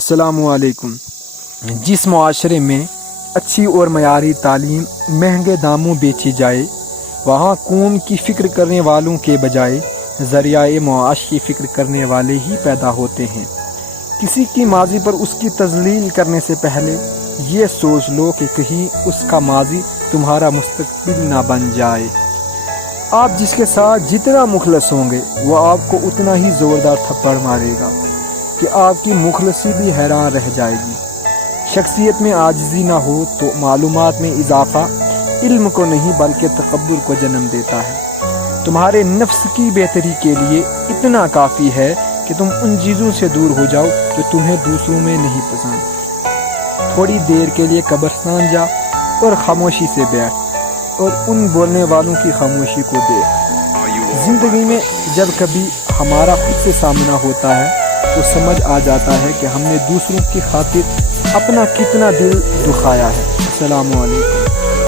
السلام علیکم۔ جس معاشرے میں اچھی اور معیاری تعلیم مہنگے داموں بیچی جائے، وہاں قوم کی فکر کرنے والوں کے بجائے ذریعہ معاش کی فکر کرنے والے ہی پیدا ہوتے ہیں۔ کسی کی ماضی پر اس کی تذلیل کرنے سے پہلے یہ سوچ لو کہ کہیں اس کا ماضی تمہارا مستقبل نہ بن جائے۔ آپ جس کے ساتھ جتنا مخلص ہوں گے، وہ آپ کو اتنا ہی زوردار تھپڑ مارے گا کہ آپ کی مخلصی بھی حیران رہ جائے گی۔ شخصیت میں عاجزی نہ ہو تو معلومات میں اضافہ علم کو نہیں بلکہ تکبر کو جنم دیتا ہے۔ تمہارے نفس کی بہتری کے لیے اتنا کافی ہے کہ تم ان چیزوں سے دور ہو جاؤ جو تمہیں دوسروں میں نہیں پسند۔ تھوڑی دیر کے لیے قبرستان جا اور خاموشی سے بیٹھ اور ان بولنے والوں کی خاموشی کو دیکھ۔ زندگی میں جب کبھی ہمارا خود سے سامنا ہوتا ہے تو سمجھ آ جاتا ہے کہ ہم نے دوسروں کی خاطر اپنا کتنا دل دکھایا ہے۔ السلام علیکم۔